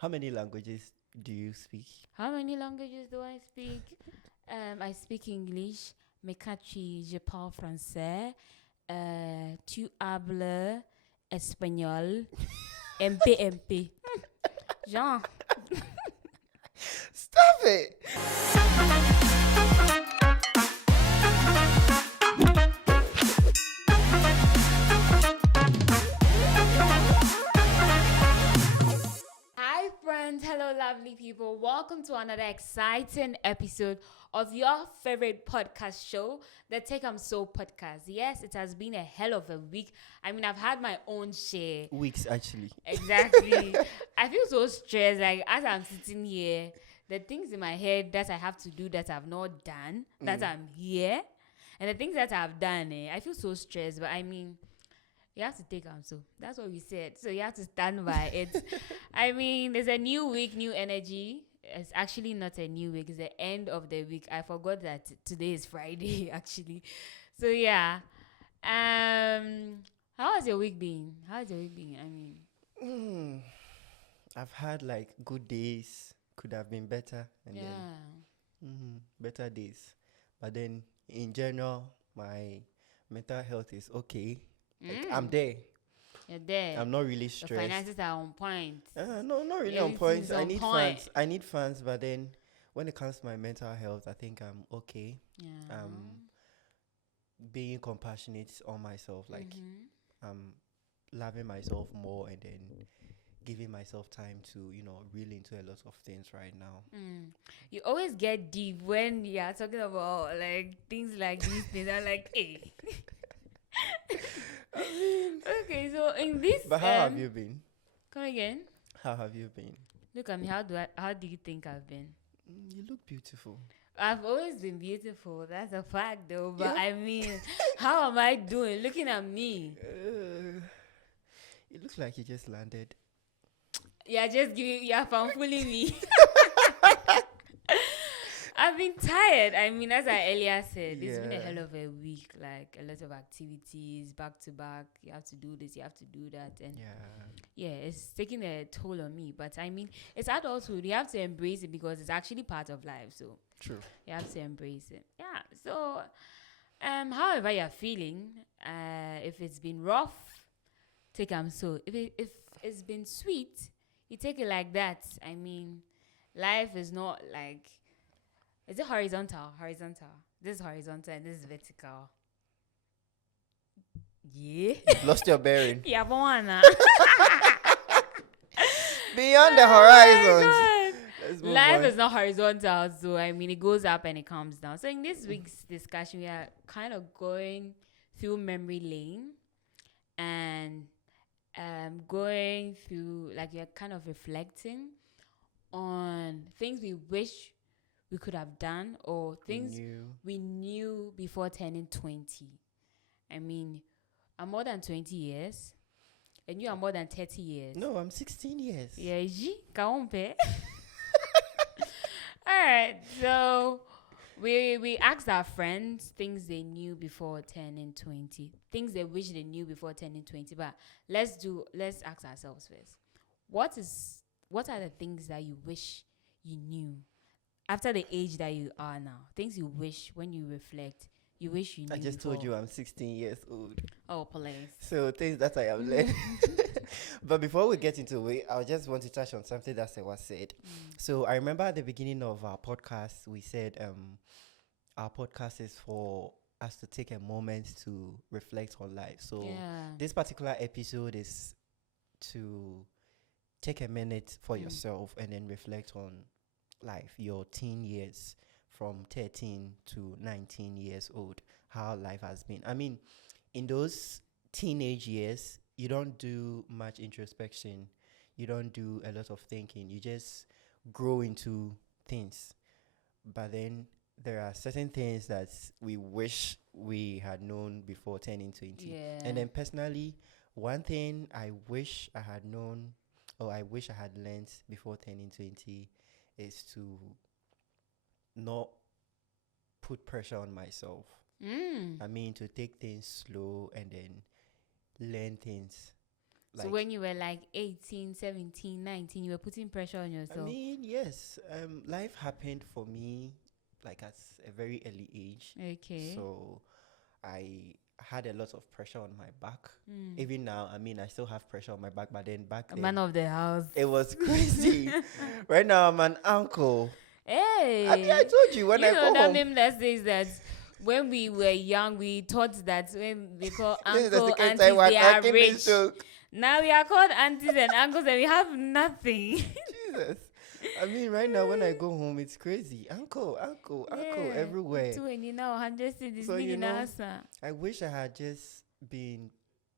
How many languages do you speak? How many languages do I speak? I speak English. Mekachi, je parle français. Tu hables espagnol. MP. Jean. Stop it! Hi, friends. Hello, lovely people. Welcome to another exciting episode of your favorite podcast show, the Take 'em So podcast. Yes, it has been a hell of a week. I mean, I've had my own share. Weeks, actually. Exactly. I feel so stressed. Like, as I'm sitting here, the things in my head that I have to do that I've not done, that I'm here, and the things that I've done, I feel so stressed. But I mean, you have to take them. So that's what we said. So you have to stand by it. I mean, there's a new week, new energy. It's actually not a new week. It's the end of the week. I forgot that today is Friday, actually. So yeah. How has your week been? I mean, Mm, I've had like good days, could have been better, and then yeah. better days. But then, in general, my mental health is okay. Like, I'm there. You're there. I'm not really The stressed. finances are on point. No, not really on point. Everything's I on need point. funds. I need funds, but then when it comes to my mental health, I think I'm okay. Yeah. Being compassionate on myself, like I'm loving myself more, and then giving myself time to, reel into a lot of things right now. You always get deep when you are talking about like things like these things. I'm like, hey. I mean, Okay, so in this, but how have you been? come again. How have you been? Look at me. How do you think I've been? You look beautiful. I've always been beautiful. That's a fact, though. But Yeah. I mean, how am I doing? Looking at me. It looks like you just landed. You're fooling me. I've been tired. I mean, as I earlier said, it's been a Yeah. hell of a week. Like a lot of activities, back to back. You have to do this, you have to do that, and Yeah. it's taking a toll on me. But I mean, it's adulthood. You have to embrace it because it's actually part of life. So True. you have to embrace it. Yeah. So, however you're feeling, if it's been rough, take so. If it's been sweet, you take it like that. I mean, life is not like. Is it horizontal? Horizontal. This is horizontal and this is vertical. Yeah. You've lost your bearing. Yeah, but one. Beyond the horizons. Let's move Life on. is not horizontal, so I mean it goes up and it comes down. So in this week's discussion, we are kind of going through memory lane and going through, like, we're kind of reflecting on things we wish we could have done or things we knew before turning 20. I mean, I'm more than 20 years and you are more than 30 years. No, I'm 16 years. Yeah, all right, so we asked our friends things they knew before turning 20, things they wish they knew before turning 20. But let's ask ourselves first. What are the things that you wish you knew after the age that you are now? Things you wish, when you reflect, you wish you knew. I just told you I'm 16 years old. Oh, please. So things that I have learned. But before we get into it, I just want to touch on something that Sewa said. So I remember at the beginning of our podcast, we said our podcast is for us to take a moment to reflect on life. So this particular episode is to take a minute for yourself and then reflect on life, your teen years from 13 to 19 years old, how life has been. I mean, in those teenage years, you don't do much introspection. You don't do a lot of thinking. You just grow into things. But then there are certain things that we wish we had known before turning 20. Yeah. And then personally, one thing I wish I had known, or I wish I had learned before turning 20, is to not put pressure on myself. I mean, to take things slow and then learn things So Like, when you were like 18, 17, 19, you were putting pressure on I yourself. mean, yes, life happened for me like at a very early age. Okay. So I had a lot of pressure on my back. Mm. Even now, I mean, I still have pressure on my back, but then back A man then, of the house. it was crazy. Right now, I'm an uncle. I mean, I Hey, told you when you I know go that home, meme that says that when we were young, we thought that when we call this is the uncle, second time aunties, we're they are cracking this rich. joke. Now we are called aunties and uncles and we have nothing. Jesus. I mean, right now, when I go home, it's crazy. Uncle, uncle, uncle, Yeah. everywhere. Two and you know 100 cities So, in answer. I wish I had just been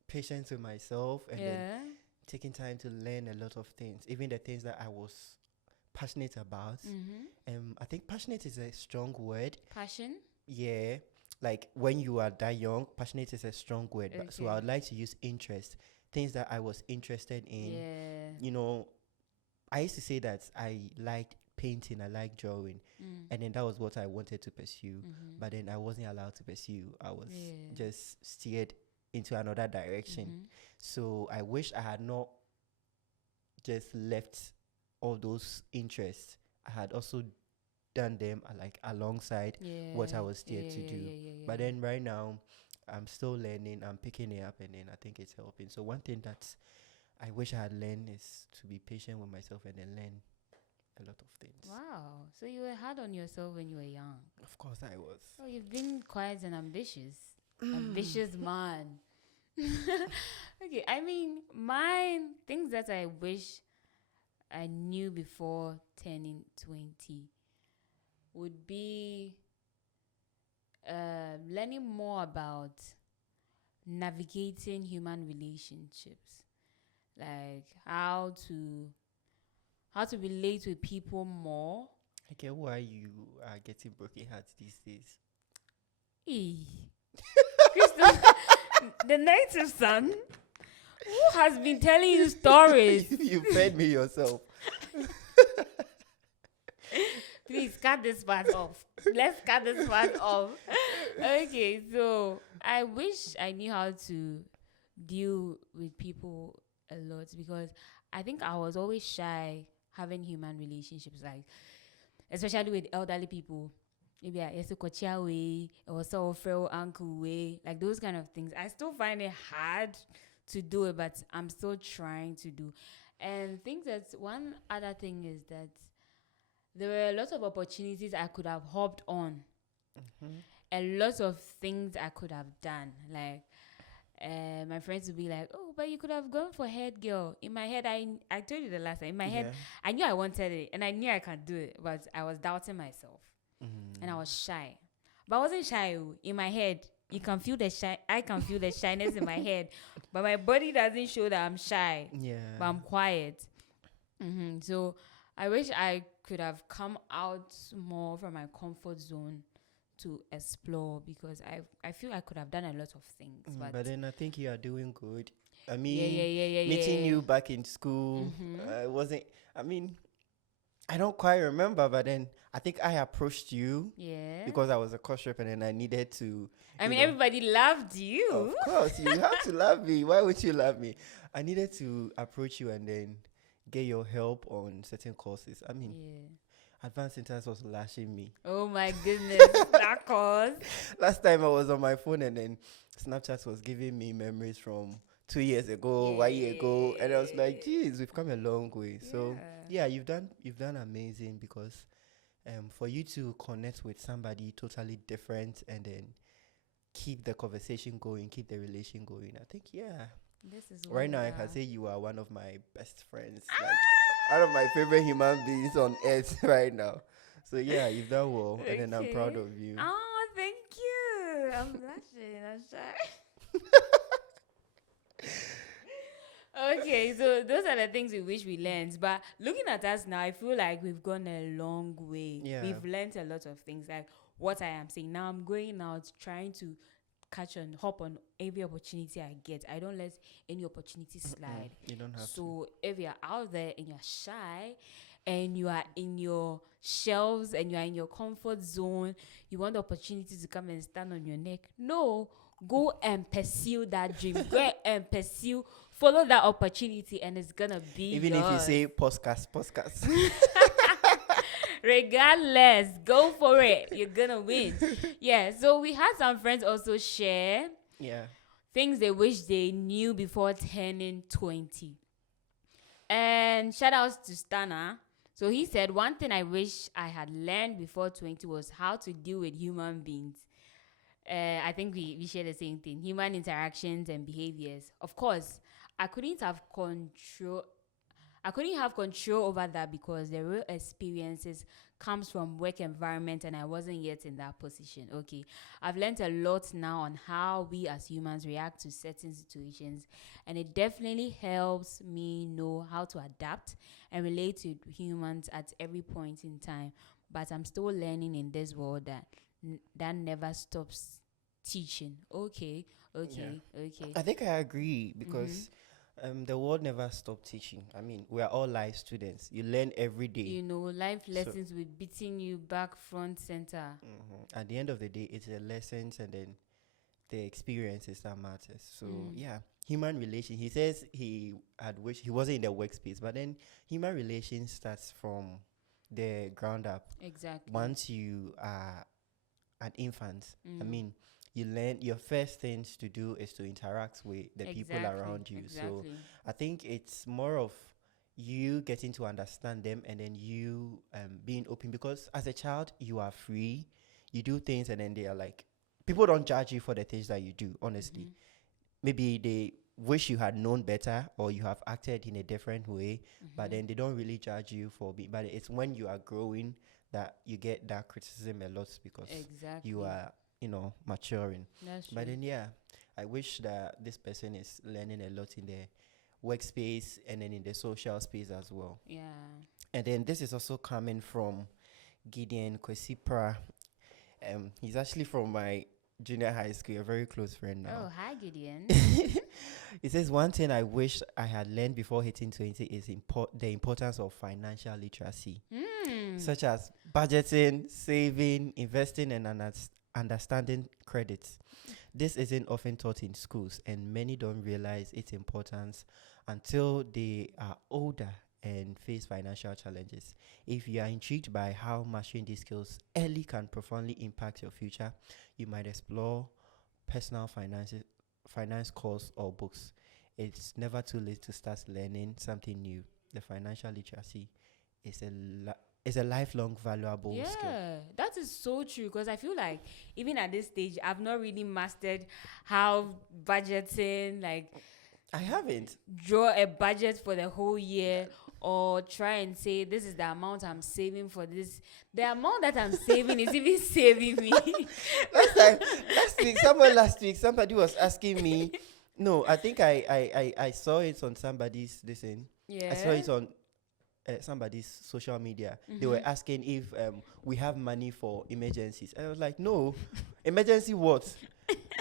patient with myself and then Yeah. taking time to learn a lot of things, even the things that I was passionate about. I think passionate is a strong word. Passion. Yeah, like when you are that young, passionate is a strong word. But so I Okay. would like to use interest, things that I was interested in. Yeah. I used to say that I liked painting, I liked drawing, and then that was what I wanted to pursue. But then I wasn't allowed to pursue. I was just steered into another direction. So I wish I had not just left all those interests. I had also done them like alongside what I was steered to do. But then right now, I'm still learning. I'm picking it up, and then I think it's helping. So one thing that I wish I had learned is to be patient with myself and then learn a lot of things. Wow. So you were hard on yourself when you were young. Of course, I was. Oh, you've been quite an ambitious man. Okay, I mean, mine, things that I wish I knew before turning 20 would be learning more about navigating human relationships, like how to relate with people more. I get why you are getting broken hearts these days. Crystal, the native son who has been telling you stories. You fed me yourself. Please cut this part off. Let's cut this part off. Okay, so I wish I knew how to deal with people a lot, because I think I was always shy having human relationships, like especially with elderly people. Maybe I used to kochia way or so frail uncle way, like those kind of things. I still find it hard to do it, but I'm still trying to do. And think that one other thing is that there were a lot of opportunities I could have hopped on, a lot of things I could have done. Like my friends would be like, "Oh, but you could have gone for head girl." In my head, I told you the last time. In my head, I knew I wanted it and I knew I could do it, but I was doubting myself and I was shy. But I wasn't shy. In my head, you can feel the shy. I can feel the shyness in my head, but my body doesn't show that I'm shy. Yeah. But I'm quiet. So I wish I could have come out more from my comfort zone to explore, because I feel I could have done a lot of things. But then I think you are doing good. I yeah, mean, meeting you back in school wasn't. I mean, I don't quite remember, but then I think I approached you because I was a course rep and then I needed to. I mean, everybody loved you. Of course, you have to love me. Why would you love me? I needed to approach you and then get your help on certain courses. I mean, advanced interest was lashing me. Oh my goodness, that course. Last time I was on my phone and then Snapchat was giving me memories from 2 years ago, 1 year ago, and I was like, geez, we've come a long way. So yeah, you've done amazing, because for you to connect with somebody totally different and then keep the conversation going, keep the relation going, I think this is right now I can say you are one of my best friends, like one of my favorite human beings on earth right now. So yeah, you've done well, and then I'm proud of you. Oh, thank you. I'm blushing. I'm shy. Okay, so those are the things we wish we learned. But looking at us now, I feel like we've gone a long way. Yeah. We've learned a lot of things. Like what I am saying now, I'm going out trying to hop on every opportunity I get. I don't let any opportunity slide. You don't have to. So if you're out there and you're shy and you are in your shelves and you are in your comfort zone, you want the opportunity to come and stand on your neck. No, go and pursue that dream. Go and pursue follow that opportunity and it's gonna be Even yours. if you say podcast. Regardless, go for it. You're gonna win. Yeah. So we had some friends also share Yeah. things they wish they knew before turning 20. And shout outs to Stana. So he said, one thing I wish I had learned before 20 was how to deal with human beings. I think we share the same thing. Human interactions and behaviors. Of course, I couldn't have control. I couldn't have control over that because the real experiences comes from work environment and I wasn't yet in that position. Okay. I've learned a lot now on how we as humans react to certain situations, and it definitely helps me know how to adapt and relate to humans at every point in time. But I'm still learning in this world that never stops teaching. Okay. I think I agree because the world never stopped teaching. I mean, we are all life students. You learn every day. You know, life lessons will beating you back, front, center. At the end of the day, it's the lessons and then the experiences that matters. So yeah, human relation. He says he had wished he wasn't in the workspace, but then human relation starts from the ground up. Exactly. Once you are an infant, I mean, you learn your first things to do is to interact with the people around you. So I think it's more of you getting to understand them and then you being open, because as a child you are free, you do things and then they are like, people don't judge you for the things that you do, honestly. Maybe they wish you had known better or you have acted in a different way, but then they don't really judge you for being, but it's when you are growing that you get that criticism a lot because you are, maturing. That's true. But then yeah, I wish that this person is learning a lot in the workspace and then in the social space as well. Yeah. And then this is also coming from Gideon Kwesipra. He's actually from my junior high school, a very close friend now. Oh, hi, Gideon. He says, one thing I wish I had learned before hitting 20 is the importance of financial literacy, such as budgeting, saving, investing, and understanding credit. This isn't often taught in schools, and many don't realize its importance until they are older and face financial challenges. If you are intrigued by how mastering these skills early can profoundly impact your future, you might explore personal finance course or books. It's never too late to start learning something new. The financial literacy is a lifelong valuable skill. Yeah, that is so true, because I feel like even at this stage I've not really mastered how budgeting, like I haven't. Draw a budget for the whole year or try and say this is the amount I'm saving for this. The amount that I'm saving is even saving me. Last week somebody was asking me. No, I think I saw it on somebody's listen. Yeah. I saw it on somebody's social media. They were asking if we have money for emergencies. And I was like, no, emergency what?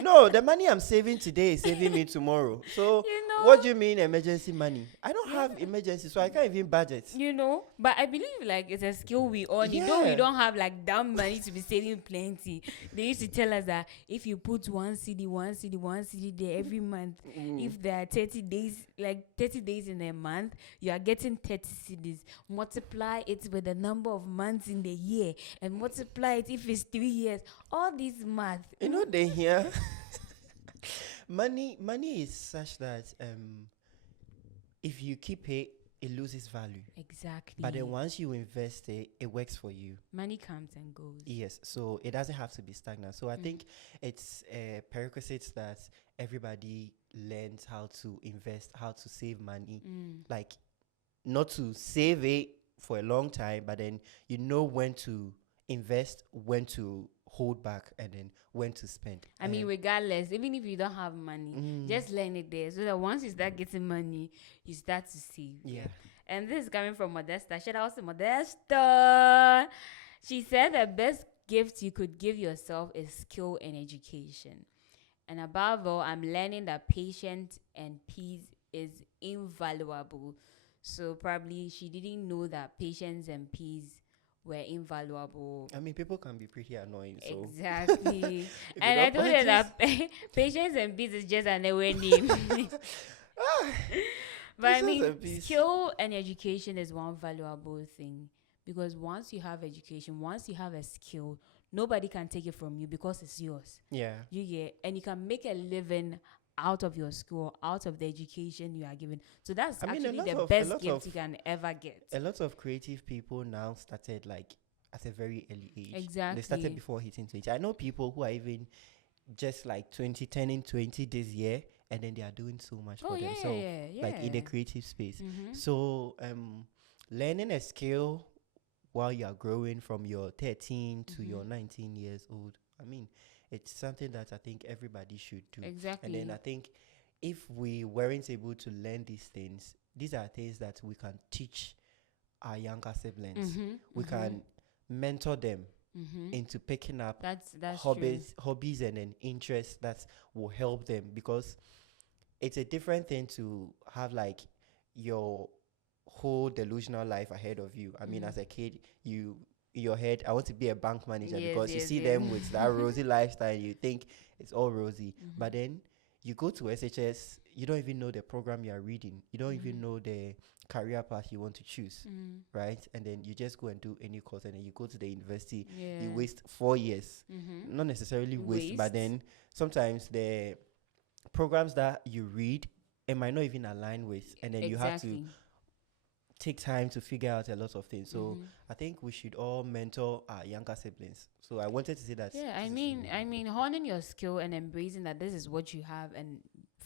No, the money I'm saving today is saving me tomorrow. So what do you mean emergency money? I don't have emergency, so I can't even budget. But I believe like it's a skill we all need. Though we don't have like that money to be saving plenty. They used to tell us that if you put one CD there every month, if there are 30 days, like 30 days in a month, you are getting 30 CDs. Multiply it with the number of months in the year and multiply it if it's 3 years. All these math. They hear money is such that if you keep it loses value. Exactly. But then once you invest it works for you. Money comes and goes. Yes, so it doesn't have to be stagnant. So I think it's a prerequisite that everybody learns how to invest, how to save money. Like not to save it for a long time, but then you know when to invest, when to hold back, and then when to spend. I mean, regardless, even if you don't have money, just learn it there so that once you start getting money, you start to save. Yeah. And this is coming from Modesta. Shout out to Modesta. She said the best gift you could give yourself is skill and education. And above all, I'm learning that patience and peace is invaluable. So probably she didn't know that patience and peace were invaluable. I mean, people can be pretty annoying. So exactly. And I told her that patience and peace is just an away name. But I This was a mean, piece. skill and education is one valuable thing, because once you have education, once you have a skill, nobody can take it from you because it's yours. Yeah. You get, and you can make a living out of your school, out of the education you are given. So that's I mean, actually the a best lot gift of you can ever get. a lot of creative people now started like at a very early age. They started Exactly. before hitting 20. I know people who are even just like 20, turning 20 this year, and then they are doing so much Oh for yeah, themselves, yeah, yeah. like in the creative space. Mm-hmm. So, learning a skill while you are growing from your 13 to your 19 years old, I mean, it's something that I think everybody should do. And then Exactly. I think if we weren't able to learn these things, these are things that we can teach our younger siblings. We can mentor them into picking up That's true. hobbies and then interests that will help them, because it's a different thing to have like your whole delusional life ahead of you. I mean, as a kid, you in your head, I want to be a bank manager, Yes, because you yes, see yes. them with that rosy lifestyle, you think it's all rosy. But then you go to SHS, you don't even know the program you are reading. You don't even know the career path you want to choose, right? And then you just go and do any course, and then you go to the university. Yeah. You waste 4 years, not necessarily waste, but then sometimes the programs that you read, it might not even align with, and then you have to Exactly. take time to figure out a lot of things. So I think we should all mentor our younger siblings. So I wanted to say that. Yeah, this I mean, honing your skill and embracing that this is what you have, and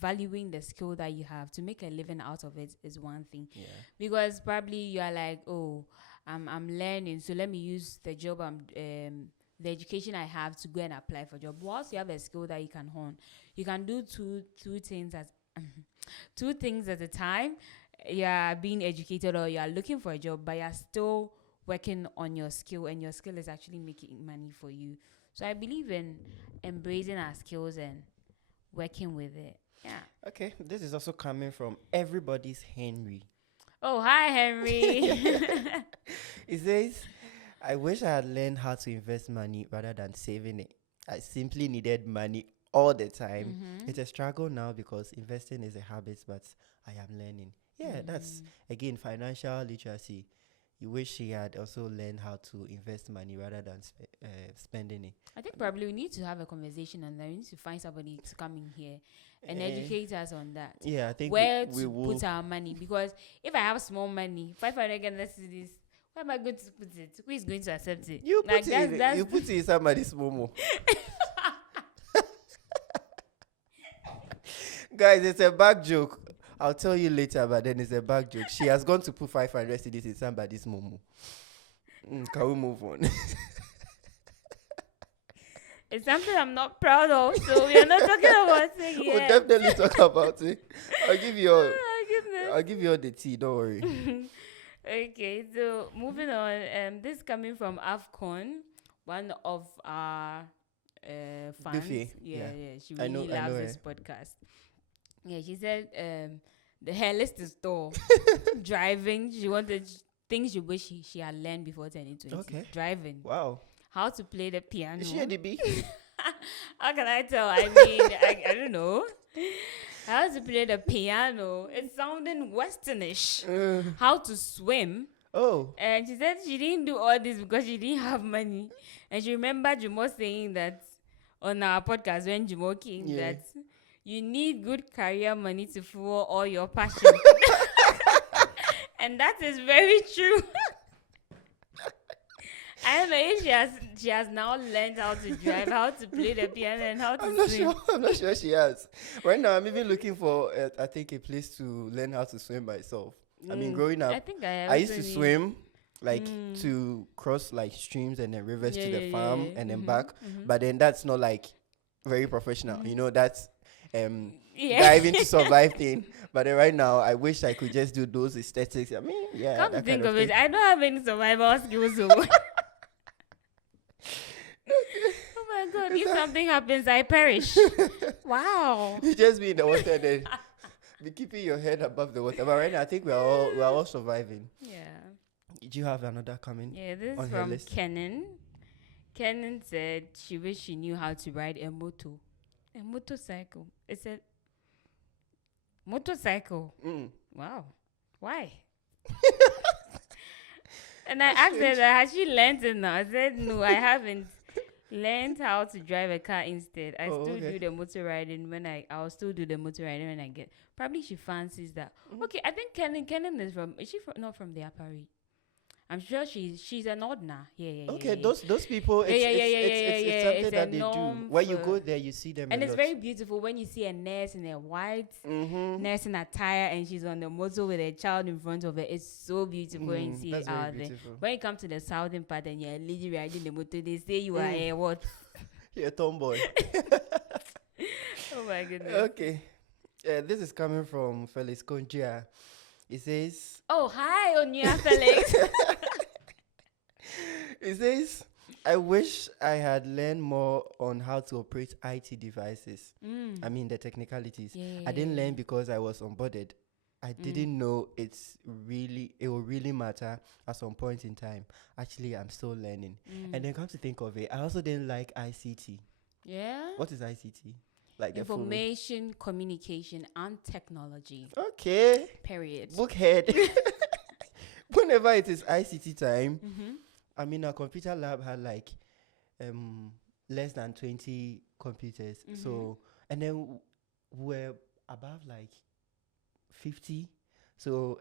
valuing the skill that you have to make a living out of it is one thing. yeah, Because probably you are like, oh, I'm learning, so let me use the job the education I have to go and apply for job. Once you have a skill that you can hone, you can do two things as two things at a time. You are being educated or you are looking for a job, but you're still working on your skill, and your skill is actually making money for you. So I believe in embracing our skills and working with it. Yeah. okay. This is also coming from everybody's Henry. Oh, hi, Henry. It says, I wish I had learned how to invest money rather than saving it. I simply needed money all the time. It's a struggle now because investing is a habit, but I am learning. Yeah, that's again financial literacy. You wish he had also learned how to invest money rather than spending it. I think probably we need to have a conversation on that. We need to find somebody to come in here and Eh, educate us on that. Yeah, I think Where we to will. put our money. Because if I have small money, 500 Ghana cedis, where am I going to put it? Who is going to accept it? You Like put it in, that's you put it in somebody's momo. Guys, it's a bad joke. I'll tell you later, but then it's a bad joke. She has gone to put 500 cedis in somebody's momo. Can we move on? it's something I'm not proud of, so we are not talking about it We'll yet. definitely talk about it. I'll give you all. Oh, goodness. I'll give you all the tea. Don't worry. Okay, so moving on. This coming from Afcon, one of our fans. Goofy, Yeah, yeah. she I know- really I know loves her. this podcast. Yeah, she said the her list is tall. Driving. She wanted things she wish she had learned before 2020. Okay. Driving. Wow. How to play the piano. Is she a DB? How can I tell? I mean, I don't know. How to play the piano. It's sounding westernish. How to swim. Oh. And she said she didn't do all this because she didn't have money. And she remembered Jumo saying that on our podcast when Jumo came, Yeah. that you need good career money to fuel all your passion. And that is very true. I don't know if she has now learned how to drive, how to play the piano, and how to I'm not swim. sure. I'm not sure she has. Right now, I'm even looking for, I think, a place to learn how to swim myself. I mean, growing up, I think I used to also need- swim, like to cross like streams and then rivers to the farm and then back. But then that's not like very professional. You know, that's Yeah. diving to survive thing. But then right now, I wish I could just do those aesthetics. I mean, yeah. Come to that think kind of it, thing. I don't have any survival skills. So. Oh my god! If something happens, I perish. Wow. You just be in the water and then be keeping your head above the water. But right now, I think we're all surviving. Yeah. Do you have another comment? Yeah. This On is her from list. Kenan. Kenan said she wished she knew how to ride a motorcycle. It said Motorcycle. Mm. Wow. Why? And I asked her that has she learned it now? I said no, I haven't learned how to drive a car instead. I Oh, still okay. do the motor riding when I'll still do the motor riding when I get. Probably she fancies that. Okay, I think Kennen is from. Is she not from the Upper East? I'm sure she's an ordner. Yeah, yeah, yeah, Okay, yeah. those people, Yeah, yeah, yeah, yeah, yeah, yeah, it's yeah. something It's a that they do. norm When you for, go there, you see them a and it's lot. very beautiful when you see a nurse in a white Mm-hmm. nursing attire and she's on the motor with a child in front of her. It's so beautiful when you see That's it very out there. beautiful. When you come to the southern part and you're a lady riding the motor, they say you are a what? You're a tomboy. Oh my goodness. Okay. This is coming from Felix Konjia. He says, Oh, hi, Onya Felix. he says, I wish I had learned more on how to operate IT devices. I mean, the technicalities. Yeah, I didn't yeah, learn because I was onboarded. I didn't know it will really matter at some point in time. Actually, I'm still learning. And then come to think of it, I also didn't like ICT. Yeah. What is ICT? Like the full name? Information, communication, and technology. Okay. Period. Bookhead. Whenever it is ICT time, I mean, our computer lab had like less than 20 computers. So, and then we're above like 50. So,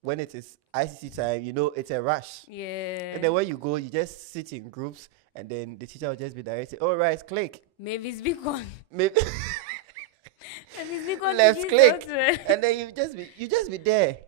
when it is ICT time, you know, it's a rush. Yeah. And then when you go, you just sit in groups, and then the teacher will just be directing, all right, click. Maybe it's beacon. Maybe Maybe it's beacon. left click. And then you just be there.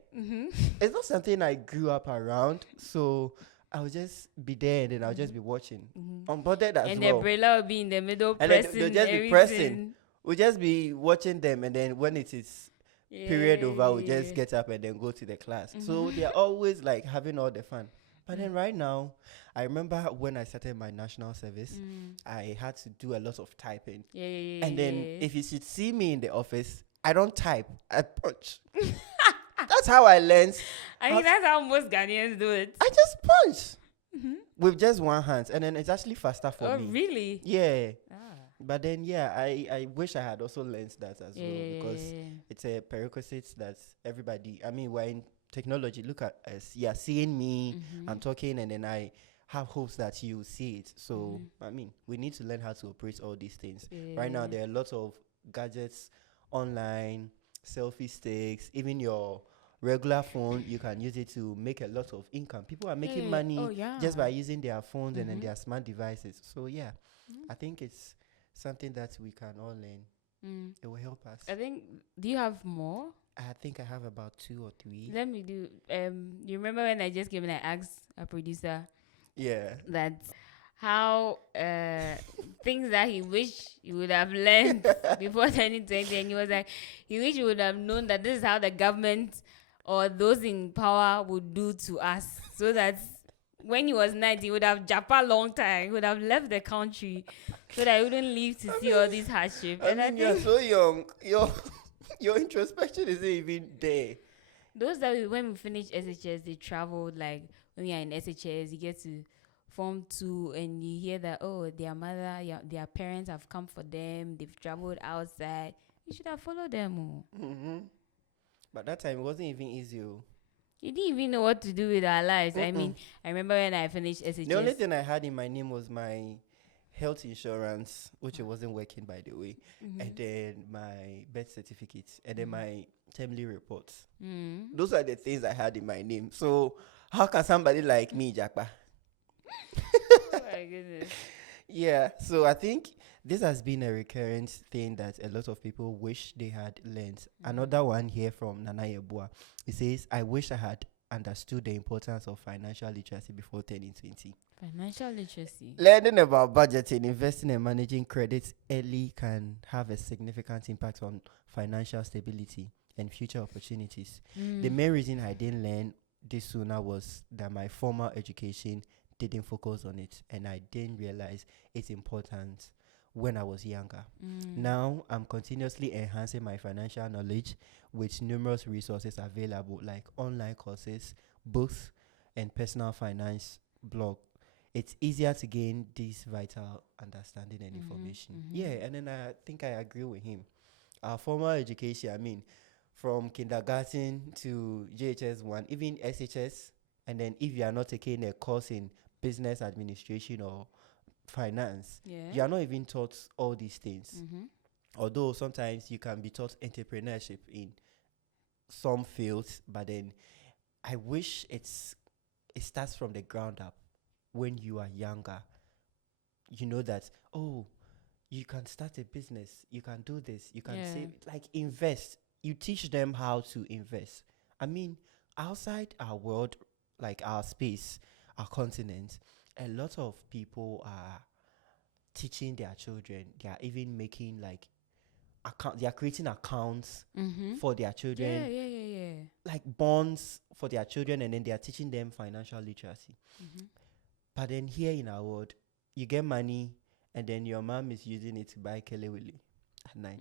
It's not something I grew up around, so I'll just be there and then I'll just be watching. Unbothered as And well. the umbrella will be in the middle, And pressing then they'll just be everything. pressing. We'll just be watching them, and then when it is period over, we'll just Yeah. get up and then go to the class. So they're always like having all the fun. But then right now, I remember when I started my national service, I had to do a lot of typing. Yeah. And then if you should see me in the office, I don't type, I punch. That's how I learned. I think that's how most Ghanaians do it. I just punch with just one hand, and then it's actually faster for Oh, me. really? Yeah. Ah. But then, yeah, I wish I had also learned that as well, because it's a prerequisite that everybody, I mean, we're in technology. Look at us. You're seeing me, I'm talking, and then I have hopes that you see it. So, I mean, we need to learn how to operate all these things. Right now, there are lots of gadgets online, selfie sticks, even your regular phone, you can use it to make a lot of income. People are making money just by using their phones and then their smart devices. So, yeah, I think it's something that we can all learn. It will help us. I think, do you have more? I think I have about 2 or 3. Let me do, you remember when I just came and I asked a producer Yeah. that how things that he wished he would have learned before 2020, and he was like, he wish he would have known that this is how the government or those in power would do to us, so that when he was 90, he would have japa long time, he would have left the country, so that he wouldn't live to see all these hardships. I And mean, you're so young. Your introspection isn't even there. those when we finished SHS, they traveled. Like when we are in SHS, you get to Form 2 and you hear that, oh, their mother, their parents have come for them, they've traveled outside. You should have followed them. But that time it wasn't even easy. You didn't even know what to do with our lives. I mean, I remember when I finished SHS. The only thing I had in my name was my health insurance, which it wasn't working, by the way, and then my birth certificate, and then my termly reports. Those are the things I had in my name. So how can somebody like me, Japa? Oh my goodness. Yeah, so I think this has been a recurrent thing that a lot of people wish they had learned. Another one here from Nana Yebua. It says, I wish I had understood the importance of financial literacy before turning 20. Financial literacy. Learning about budgeting, investing, and managing credits early can have a significant impact on financial stability and future opportunities. The main reason I didn't learn this sooner was that my formal education didn't focus on it, and I didn't realize its importance when I was younger. Now I'm continuously enhancing my financial knowledge with numerous resources available, like online courses, books, and personal finance blog. It's easier to gain this vital understanding and information. Yeah, and then I think I agree with him. Our formal education, I mean, from kindergarten to JHS 1, even SHS, and then if you are not taking a course in business administration or finance, Yeah. you are not even taught all these things. Mm-hmm. Although sometimes you can be taught entrepreneurship in some fields, but then I wish it starts from the ground up when you are younger. You know that, oh, you can start a business, you can do this, you can Yeah. save, like invest. You teach them how to invest. I mean, outside our world, like our space, our continent, a lot of people are teaching their children. They are even making like they are creating accounts Mm-hmm. for their Yeah, children, yeah, yeah, yeah. like bonds for their children, and then they are teaching them financial literacy. Mm-hmm. But then here in our world, you get money, and then your mom is using it to buy kelewili at night.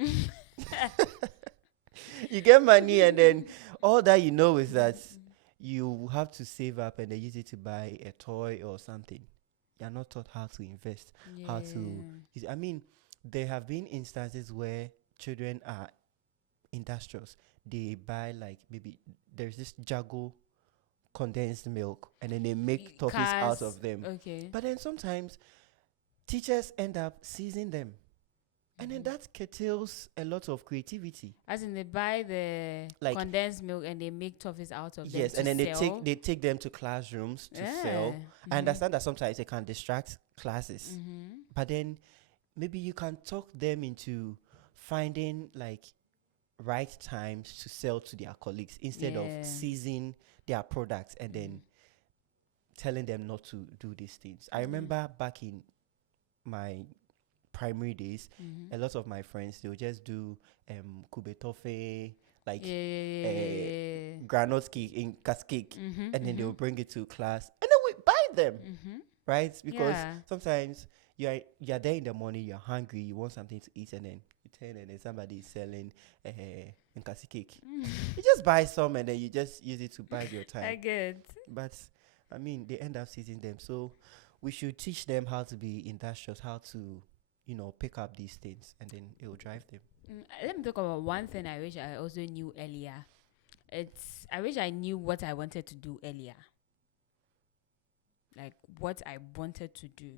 You get money, and then all that you know is that you have to save up and then use it to buy a toy or something. You're not taught how to invest, how to Yeah. use. I mean, there have been instances where children are industrious. They buy like maybe there's this Jago condensed milk, and then they make toffees out Cars. of them. Okay. But then sometimes teachers end up seizing them, and then that curtails a lot of creativity. As in, they buy the Like, condensed milk and they make toffees out of them. yes, to and then sell. they take them to classrooms to Yeah. sell. I understand that sometimes it can distract classes, Mm-hmm. but then maybe you can talk them into finding like right times to sell to their colleagues instead of Yeah. seizing their products and then telling them not to do these things. I Mhm. remember back in my primary days, Mm-hmm. a lot of my friends, they'll just do kube toffee, like Yeah. granite cake in cake, Mm-hmm. and then they'll bring it to class, and then we buy them, Mm-hmm. right? Because Yeah. sometimes you're there in the morning, you're hungry, you want something to eat, and then you turn and then somebody is selling nkasi cake. You just buy some and then you just use it to buy your time. I get. But I mean, they end up seizing them. So we should teach them how to be industrious, how to, pick up these things, and then it will drive them. Let me talk about one thing I wish I also knew earlier. I wish I knew what I wanted to do earlier. Like what I wanted to do.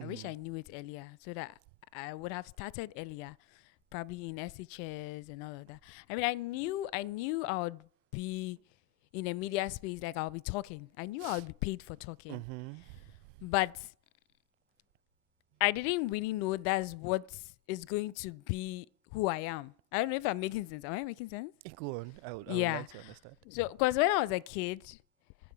I wish I knew it earlier so that I would have started earlier, probably in SHS and all of that. I mean, I knew I would be in a media space, like I'll be talking. I knew I would be paid for talking. But I didn't really know that's what is going to be who I am. I don't know if I'm making sense. Am I making sense? Go on. I would Yeah. like to understand. So, because when I was a kid,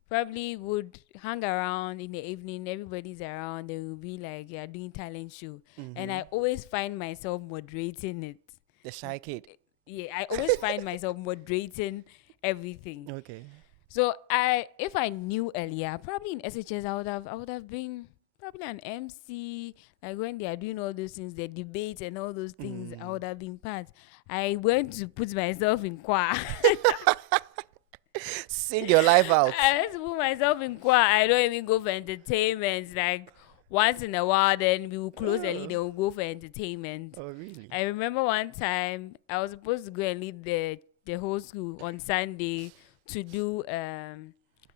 probably would hang around in the evening, everybody's around, they will be like, yeah, doing talent show. And I always find myself moderating it. The shy kid. Yeah, I always find myself moderating everything. Okay. So if I knew earlier, probably in SHS I would have been probably an MC, like when they are doing all those things, the debates and all those things, I would have been part. I went to put myself in choir. Sing your life out. I went to put myself in choir. I don't even go for entertainment. Like once in a while, then we will close early. Then we'll go for entertainment. Oh, really? I remember one time I was supposed to go and lead the whole school on Sunday to do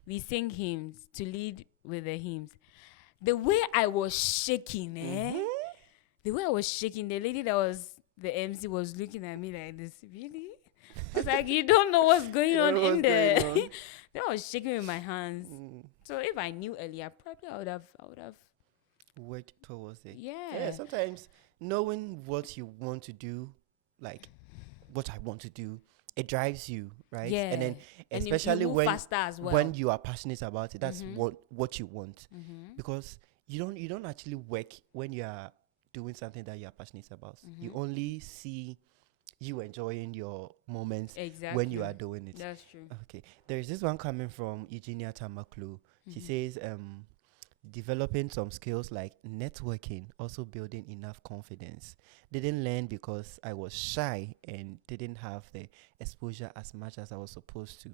we sing hymns, to lead with the hymns. The way I was shaking, the way I was shaking, the lady that was the MC was looking at me like this. Really? I was like, you don't know what's going on in there. Then I was shaking with my hands. So if I knew earlier, probably I would have worked towards it. Yeah. Sometimes knowing what you want to do, like what I want to do, it drives you, right? Yeah. And then And especially you move when faster as well. when you are passionate about it, that's what you want. Because you don't actually work when you are doing something that you are passionate about. You only see you enjoying your moments when you are doing it. That's true. Okay. There is this one coming from Eugenia Tamaklu. She says, developing some skills like networking, also building enough confidence. Didn't learn because I was shy and didn't have the exposure as much as I was supposed to.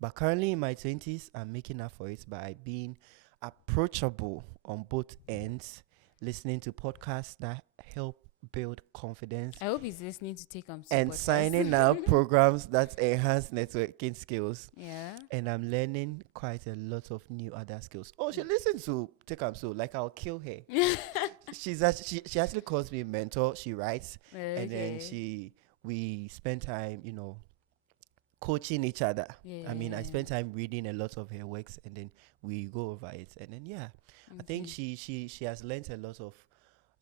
But currently in my 20s, I'm making up for it by being approachable on both ends, listening to podcasts that help build confidence, I hope he's listening to take so and signing up programs that enhance networking skills. Yeah. And I'm learning quite a lot of new other skills. Oh, she listens to Take So like I'll kill her. She actually calls me mentor. She writes, and then Okay. we spend time, coaching each other. I mean, I Yeah. spend time reading a lot of her works, and then we go over it. And then yeah, I think Okay. she has learned a lot of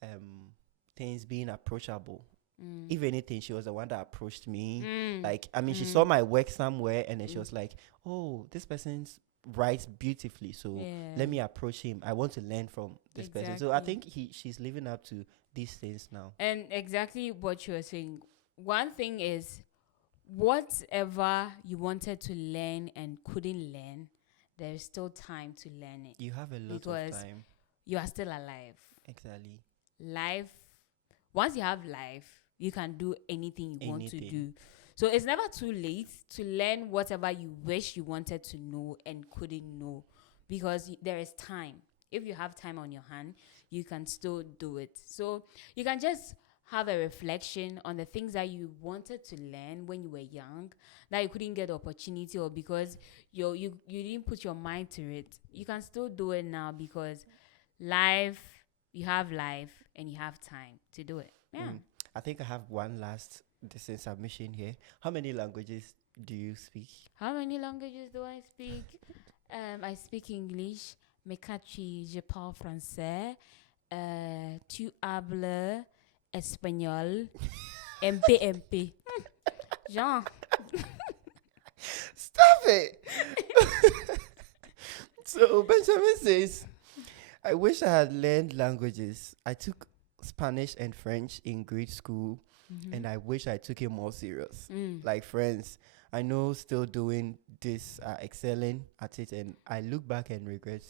um things, being approachable. Mm. If anything, she was the one that approached me. Mm. Like, I mean, she Mm. saw my work somewhere, and then she Mm. was like, "Oh, this person's writes beautifully, so Yeah. let me approach him. I want to learn from this person." So I think she's living up to these things now. And exactly what you were saying. One thing is, whatever you wanted to learn and couldn't learn, there is still time to learn it You have a lot of because time. you are still alive. Exactly. Life, once you have life, you can do anything you want to Anything. do. So it's never too late to learn whatever you wish you wanted to know and couldn't know, because there is time. If you have time on your hand, you can still do it. So you can just have a reflection on the things that you wanted to learn when you were young that you couldn't get the opportunity, or because you didn't put your mind to it. You can still do it now because life, you have life and you have time to do it. Yeah. I think I have one last submission here. How many languages do you speak? How many languages do I speak? I speak English. Mekachi, je parle français. Tu hables espagnol. MP. Jean. Stop it! So Benjamin says, I wish I had learned languages. I took Spanish and French in grade school, and I wish I took it more serious. Like friends I know still doing this are excelling at it, and I look back and regret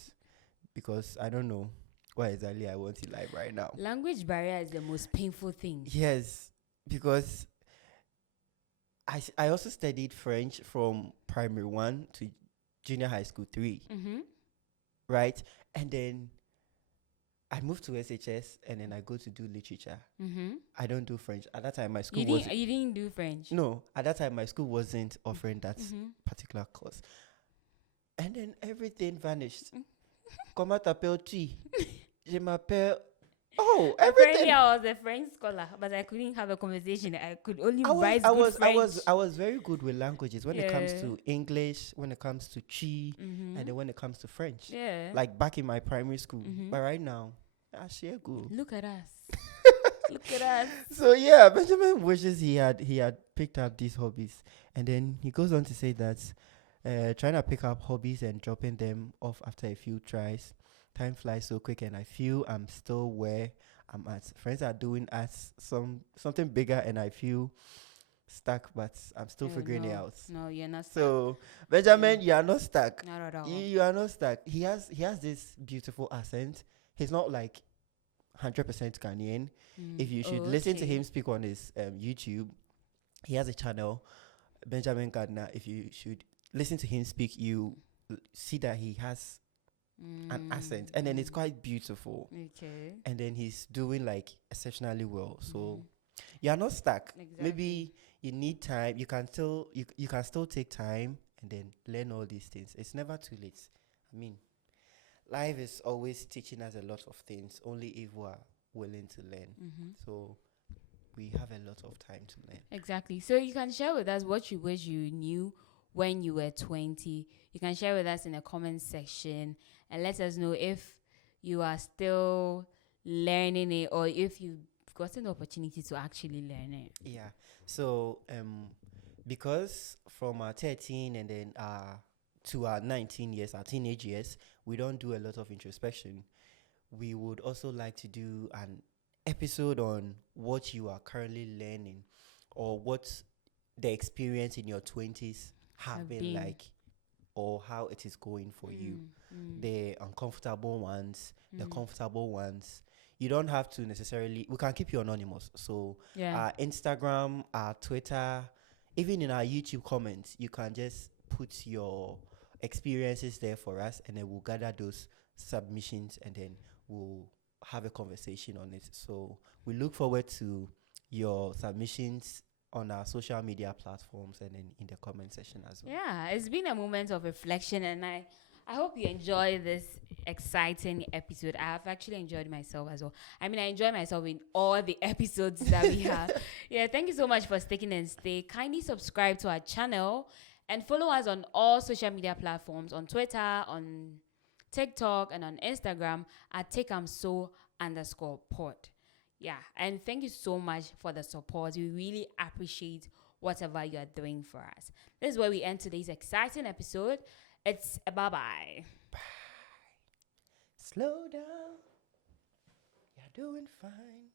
because I don't know what exactly I want in life right now. Language barrier is the most painful thing. Yes, because I also studied French from primary 1 to junior high school 3, right? And then I moved to SHS, and then I go to do literature. I don't do French. At that time, my school You didn't do French? No, at that time, my school wasn't offering that particular course. And then everything vanished. Comment t'appelles-tu? Je m'appelle... Oh, Apparently, everything. I was a French scholar, but I couldn't have a conversation. I could only write good French. I was very good with languages when it comes to English, when it comes to Chi, and then when it comes to French. Yeah. Like back in my primary school. But right now, I share good. Look at us. Look at us. So yeah, Benjamin wishes he had picked up these hobbies, and then he goes on to say that trying to pick up hobbies and dropping them off after a few tries, time flies so quick, and I feel I'm still where I'm at. Friends are doing something bigger, and I feel stuck, but I'm still figuring it out. No, you're not stuck. So Benjamin, you are not stuck. Not at all. You are not stuck. He has this beautiful accent. He's not like 100% Ghanaian. If you should listen to him speak on his YouTube, he has a channel, Benjamin Gardner. If you should listen to him speak, you see that he has an accent, and then it's quite beautiful. Okay. And then he's doing like exceptionally well. So you are not stuck. Exactly. Maybe you need time. You can still you can still take time and then learn all these things. It's never too late. I mean, life is always teaching us a lot of things, only if we are willing to learn. So we have a lot of time to learn. Exactly. So you can share with us what you wish you knew when you were 20. You can share with us in the comment section and let us know if you are still learning it or if you've gotten the opportunity to actually learn it. Yeah. So because from our 13 and then to our 19 years, our teenage years, we don't do a lot of introspection. We would also like to do an episode on what you are currently learning or what the experience in your 20s have been like, or how it is going for you. The uncomfortable ones, the comfortable ones. You don't have to necessarily, we can keep you anonymous. So our Instagram, our Twitter, even in our YouTube comments, you can just put your experiences there for us, and then we'll gather those submissions, and then we'll have a conversation on it. So we look forward to your submissions on our social media platforms and in the comment section as well. Yeah, it's been a moment of reflection, and I hope you enjoy this exciting episode. I have actually enjoyed myself as well. I mean, I enjoy myself in all the episodes that we have. Yeah, thank you so much for sticking and stay. Kindly subscribe to our channel and follow us on all social media platforms, on Twitter, on TikTok, and on Instagram at takeamso_pod. Yeah, and thank you so much for the support. We really appreciate whatever you are doing for us. This is where we end today's exciting episode. It's a bye-bye. Slow down. You're doing fine.